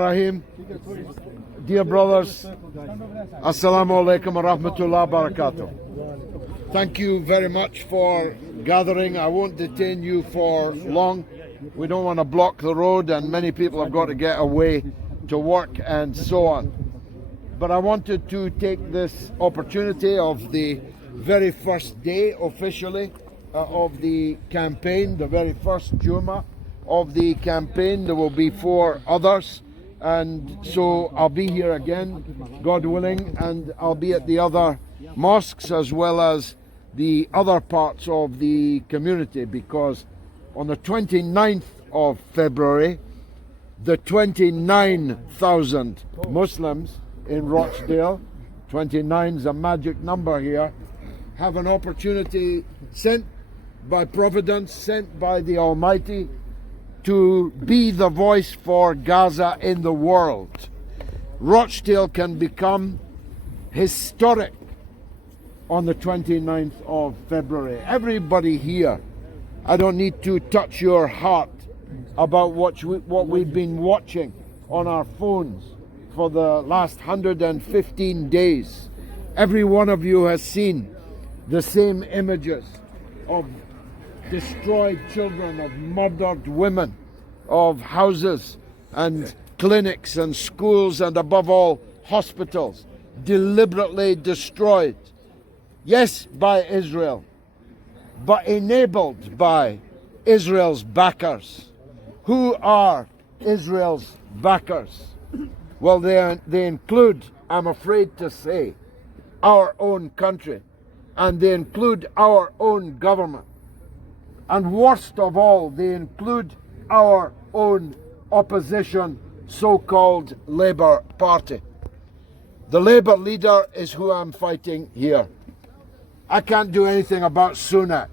Rahim. Dear brothers, Assalamu alaikum wa rahmatullah wa barakatuh. Thank you very much for gathering. I won't detain you for long. We don't want to block the road, and many people have got to get away to work and so on. But I wanted to take this opportunity of the very first day officially of the campaign, the very first Juma of the campaign. There will be 4 others, and so I'll be here again, God willing, and I'll be at the other mosques as well as the other parts of the community, because on the 29th of February, the 29,000 Muslims in Rochdale, 29 is a magic number here, have an opportunity sent by Providence, sent by the Almighty, to be the voice for Gaza in the world. Rochdale can become historic on the 29th of February. Everybody here, I don't need to touch your heart about what we've been watching on our phones for the last 115 days. Every one of you has seen the same images of destroyed children, of murdered women, of houses and clinics and schools, and above all hospitals deliberately destroyed. Yes, by Israel, but enabled by Israel's backers. Who are Israel's backers? Well, they include, I'm afraid to say, our own country, and they include our own government. And worst of all, they include our own opposition, so-called Labour Party. The Labour leader is who I'm fighting here. I can't do anything about Sunak.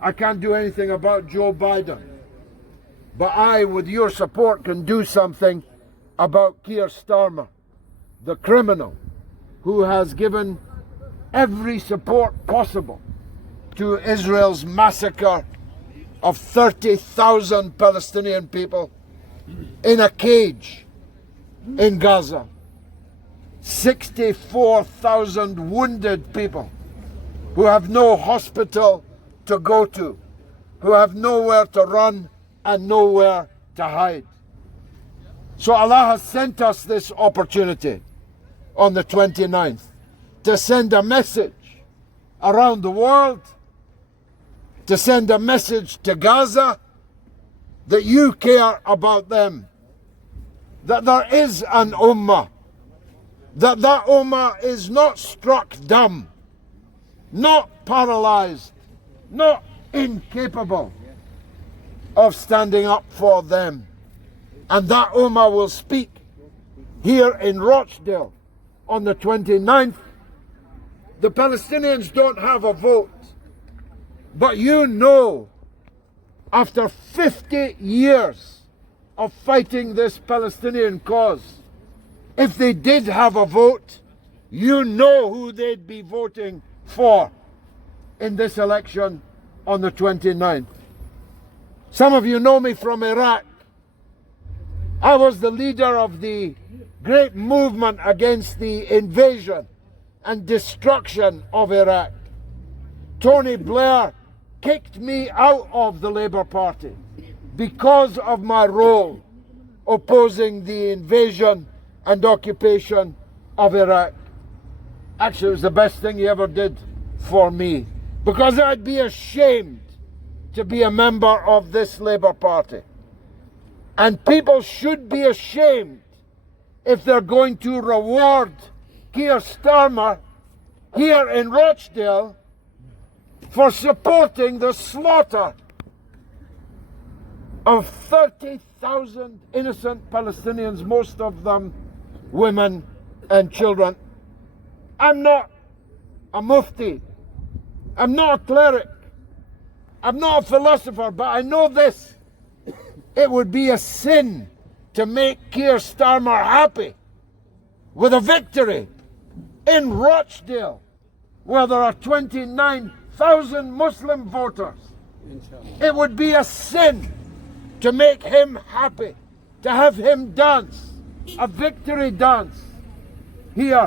I can't do anything about Joe Biden. But I, with your support, can do something about Keir Starmer, the criminal who has given every support possible to Israel's massacre of 30,000 Palestinian people in a cage in Gaza. 64,000 wounded people who have no hospital to go to, who have nowhere to run and nowhere to hide. So Allah has sent us this opportunity on the 29th to send a message around the world, to send a message to Gaza that you care about them, that there is an ummah, that ummah is not struck dumb, not paralyzed, not incapable of standing up for them. And that ummah will speak here in Rochdale on the 29th. The Palestinians don't have a vote, but you know, after 50 years of fighting this Palestinian cause, if they did have a vote, you know who they'd be voting for in this election on the 29th. Some of you know me from Iraq. I was the leader of the great movement against the invasion and destruction of Iraq. Tony Blair kicked me out of the Labour Party because of my role opposing the invasion and occupation of Iraq. Actually, it was the best thing he ever did for me, because I'd be ashamed to be a member of this Labour Party. And people should be ashamed if they're going to reward Keir Starmer here in Rochdale for supporting the slaughter of 30,000 innocent Palestinians, most of them women and children. I'm not a mufti. I'm not a cleric. I'm not a philosopher, but I know this. It would be a sin to make Keir Starmer happy with a victory in Rochdale, where there are 29,000 Muslim voters. It would be a sin to make him happy, to have him dance, a victory dance here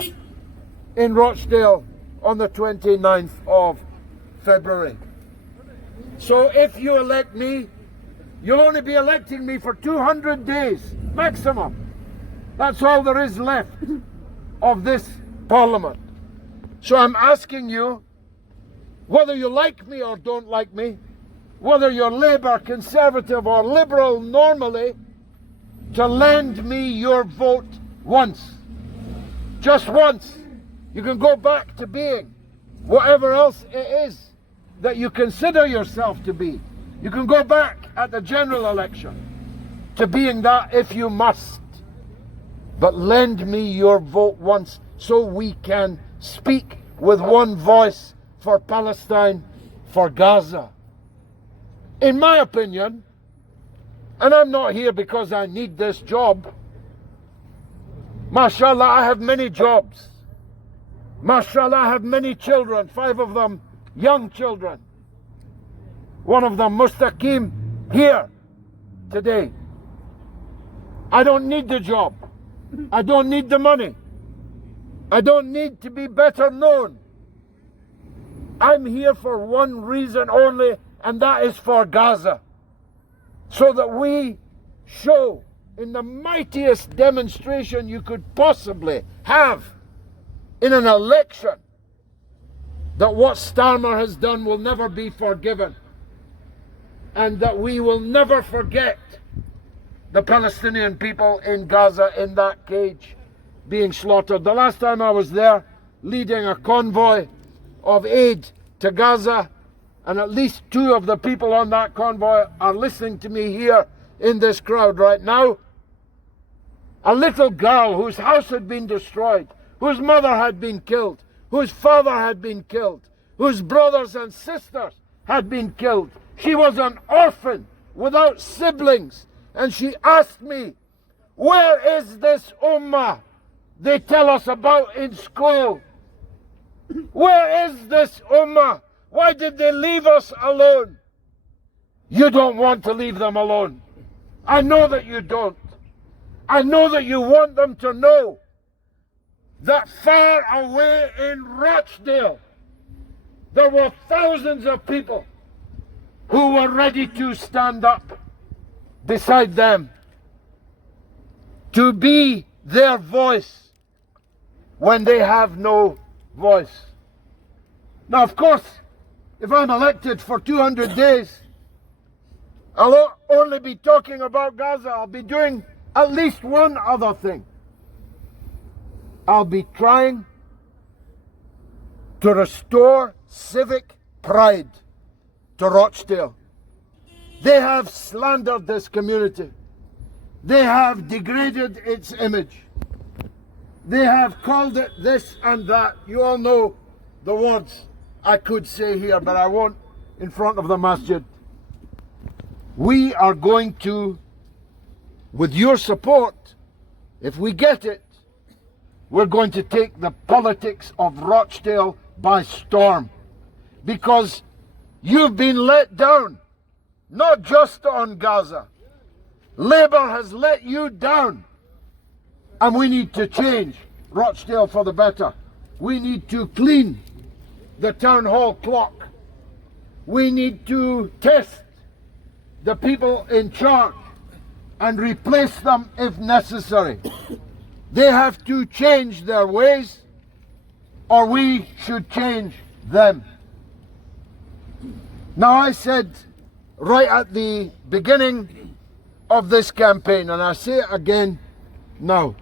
in Rochdale on the 29th of February. So if you elect me, you'll only be electing me for 200 days maximum. That's all there is left of this Parliament. So I'm asking you, whether you like me or don't like me, whether you're Labour, Conservative or Liberal normally, to lend me your vote once. Just once. You can go back to being whatever else it is that you consider yourself to be. You can go back at the general election to being that if you must. But lend me your vote once so we can speak with one voice for Palestine, for Gaza. In my opinion, and I'm not here because I need this job. Mashallah, I have many jobs. Mashallah, I have many children, 5 of them young children. One of them, Mustaqim, here today. I don't need the job. I don't need the money. I don't need to be better known. I'm here for one reason only, and that is for Gaza. So that we show in the mightiest demonstration you could possibly have in an election that what Starmer has done will never be forgiven, and that we will never forget the Palestinian people in Gaza in that cage being slaughtered. The last time I was there leading a convoy of aid to Gaza, and at least 2 of the people on that convoy are listening to me here in this crowd right now. A little girl whose house had been destroyed, whose mother had been killed, whose father had been killed, whose brothers and sisters had been killed. She was an orphan without siblings, and she asked me, where is this ummah they tell us about in school? Where is this ummah? Why did they leave us alone? You don't want to leave them alone. I know that you don't. I know that you want them to know that far away in Rochdale, there were thousands of people who were ready to stand up beside them, to be their voice when they have no voice. Now, of course, if I'm elected for 200 days, I'll only be talking about Gaza. I'll be doing at least one other thing. I'll be trying to restore civic pride to Rochdale. They have slandered this community. They have degraded its image. They have called it this and that. You all know the words I could say here, but I won't in front of the masjid. We are going to, with your support, if we get it, we're going to take the politics of Rochdale by storm. Because you've been let down, not just on Gaza. Labour has let you down. And we need to change Rochdale for the better. We need to clean the town hall clock. We need to test the people in charge and replace them if necessary. They have to change their ways, or we should change them. Now, I said right at the beginning of this campaign, and I say it again now,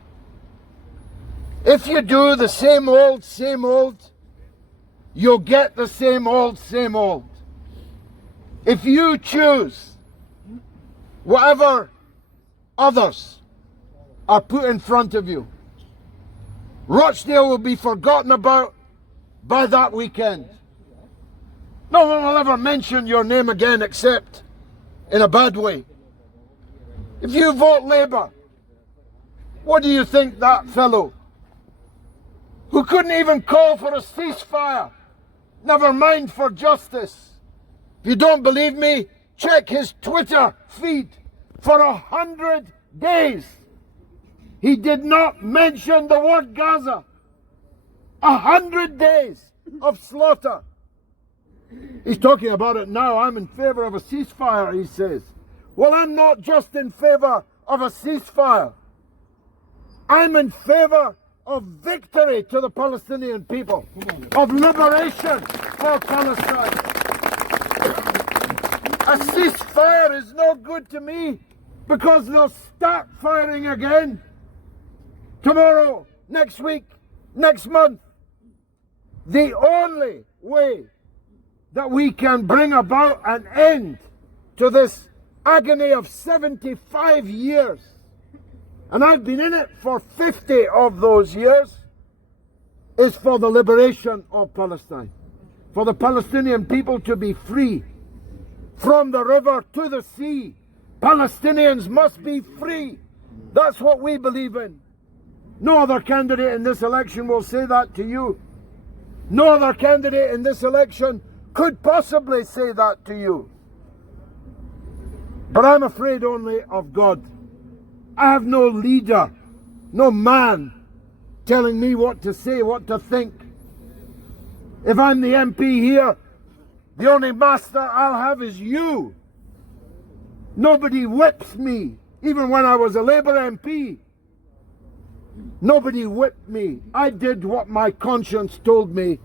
if you do the same old, you'll get the same old. If you choose whatever others are put in front of you, Rochdale will be forgotten about by that weekend. No one will ever mention your name again except in a bad way. If you vote Labour, what do you think that fellow who couldn't even call for a ceasefire, never mind for justice? If you don't believe me, check his Twitter feed for 100 days. He did not mention the word Gaza. 100 days of slaughter. He's talking about it now. I'm in favor of a ceasefire, he says. Well, I'm not just in favor of a ceasefire. I'm in favor of victory to the Palestinian people, of liberation for Palestine. A ceasefire is no good to me because they'll start firing again tomorrow, next week, next month. The only way that we can bring about an end to this agony of 75 years, and I've been in it for 50 of those years, is for the liberation of Palestine, for the Palestinian people to be free from the river to the sea. Palestinians must be free. That's what we believe in. No other candidate in this election will say that to you. No other candidate in this election could possibly say that to you. But I'm afraid only of God. I have no leader, no man telling me what to say, what to think. If I'm the MP here, the only master I'll have is you. Nobody whips me, even when I was a Labour MP. Nobody whipped me. I did what my conscience told me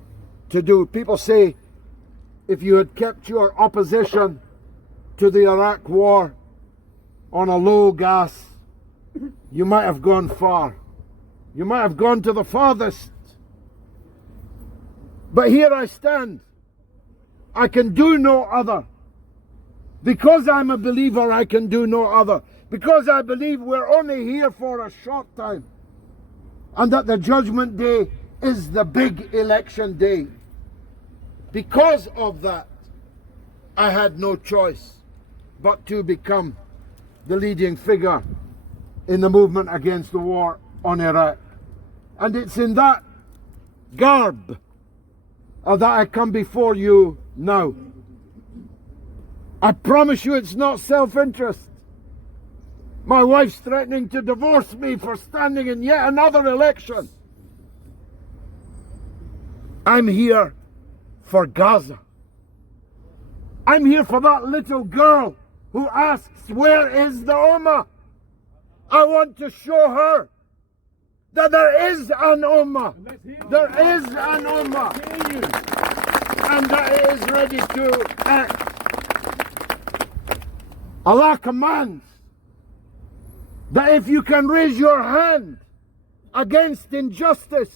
to do. People say, if you had kept your opposition to the Iraq war on a low gas, you might have gone far. You might have gone to the farthest. But here I stand. I can do no other. Because I'm a believer, I can do no other. Because I believe we're only here for a short time. And that the judgment day is the big election day. Because of that, I had no choice but to become the leading figure in the movement against the war on Iraq. And it's in that garb that I come before you now. I promise you it's not self-interest. My wife's threatening to divorce me for standing in yet another election. I'm here for Gaza. I'm here for that little girl who asks, where is the Ummah? I want to show her that there is an Ummah. There is an Ummah. And that it is ready to act. Allah commands that if you can raise your hand against injustice,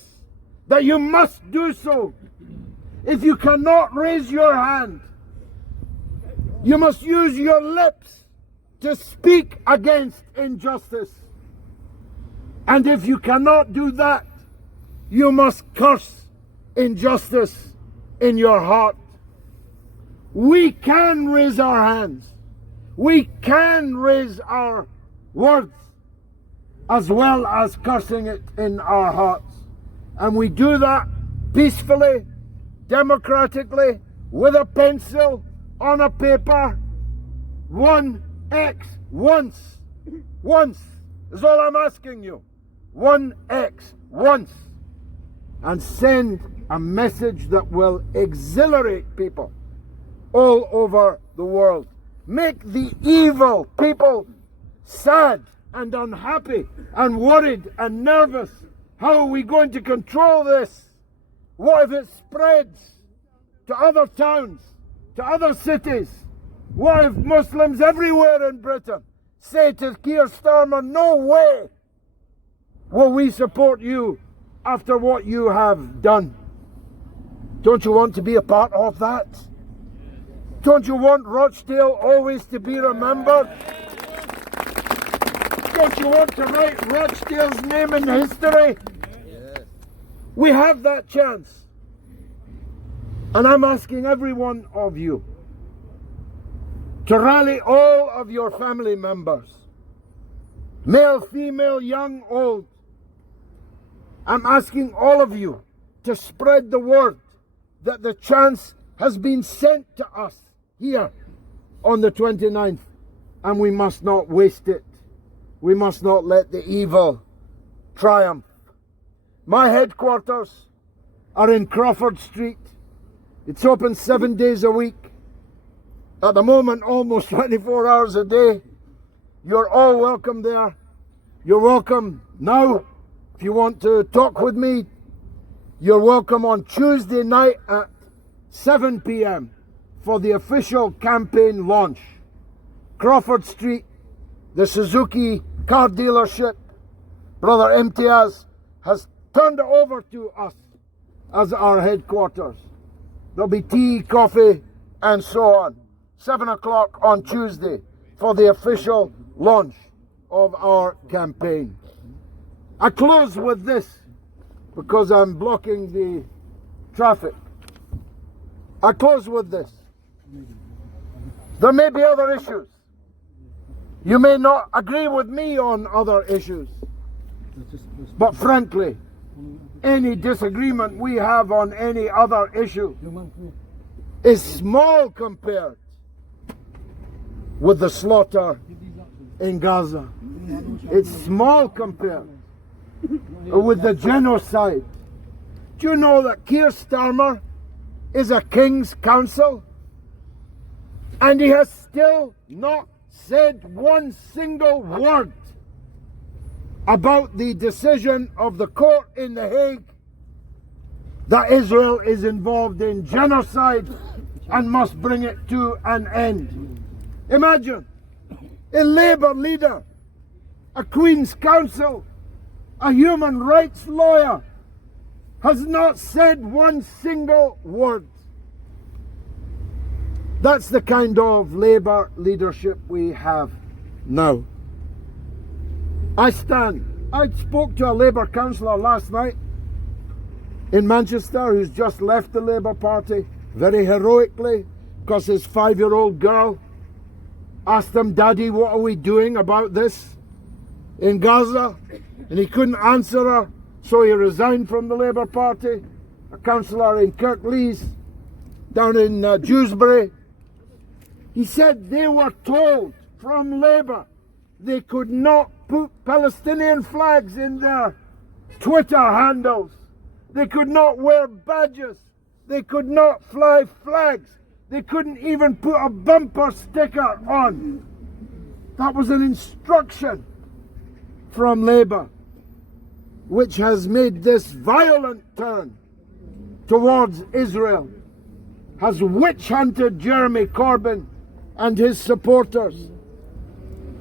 that you must do so. If you cannot raise your hand, you must use your lips to speak against injustice. And if you cannot do that, you must curse injustice in your heart. We can raise our hands. We can raise our words as well as cursing it in our hearts. And we do that peacefully, democratically, with a pencil, on a paper. 1x once. Once is all I'm asking you. 1x once. And send a message that will exhilarate people all over the world. Make the evil people sad and unhappy and worried and nervous. How are we going to control this? What if it spreads to other towns, to other cities? What if Muslims everywhere in Britain say to Keir Starmer, no way will we support you after what you have done? Don't you want to be a part of that? Don't you want Rochdale always to be remembered? Don't you want to write Rochdale's name in history? We have that chance. And I'm asking every one of you to rally all of your family members, male, female, young, old. I'm asking all of you to spread the word that the chance has been sent to us here on the 29th, and we must not waste it. We must not let the evil triumph. My headquarters are in Crawford Street. It's open 7 days a week. At the moment, almost 24 hours a day. You're all welcome there. You're welcome now. If you want to talk with me, you're welcome on Tuesday night at 7 p.m. for the official campaign launch. Crawford Street, the Suzuki car dealership, Brother Imtiaz has turned it over to us as our headquarters. There'll be tea, coffee, and so on. 7 o'clock on Tuesday for the official launch of our campaign. I close with this because I'm blocking the traffic. I close with this. There may be other issues. You may not agree with me on other issues. But frankly, any disagreement we have on any other issue is small compared with the slaughter in Gaza. It's small compared with the genocide. Do you know that Keir Starmer is a King's Counsel? And he has still not said one single word about the decision of the court in The Hague that Israel is involved in genocide and must bring it to an end. Imagine a Labour leader, a Queen's Counsel, a human rights lawyer has not said one single word. That's the kind of Labour leadership we have now. I spoke to a Labour councillor last night in Manchester who's just left the Labour Party very heroically because his 5-year-old girl asked him, "Daddy, what are we doing about this in Gaza?" And he couldn't answer her, so he resigned from the Labour Party. A councillor in Kirklees, down in Dewsbury, he said they were told from Labour they could not put Palestinian flags in their Twitter handles. They could not wear badges. They could not fly flags. They couldn't even put a bumper sticker on. That was an instruction from Labour, which has made this violent turn towards Israel, has witch hunted Jeremy Corbyn and his supporters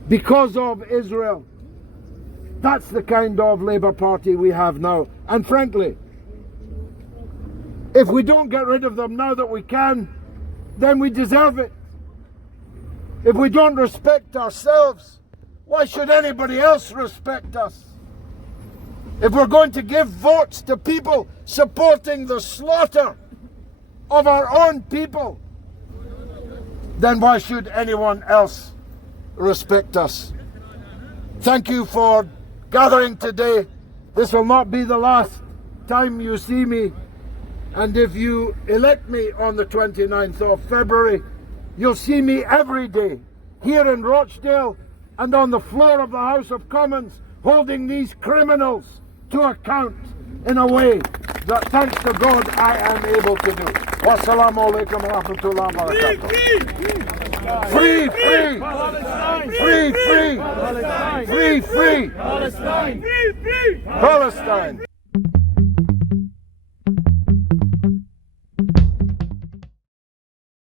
because of Israel. That's the kind of Labour Party we have now. And frankly, if we don't get rid of them now that we can, then we deserve it. If we don't respect ourselves, why should anybody else respect us? If we're going to give votes to people supporting the slaughter of our own people, then why should anyone else respect us? Thank you for gathering today. This will not be the last time you see me. And if you elect me on the 29th of February, you'll see me every day here in Rochdale and on the floor of the House of Commons holding these criminals to account in a way that, thanks to God, I am able to do. Wassalamu alaikum wa rahmatullahi wa barakatuh. Free, free, free, free, free, free, Palestine,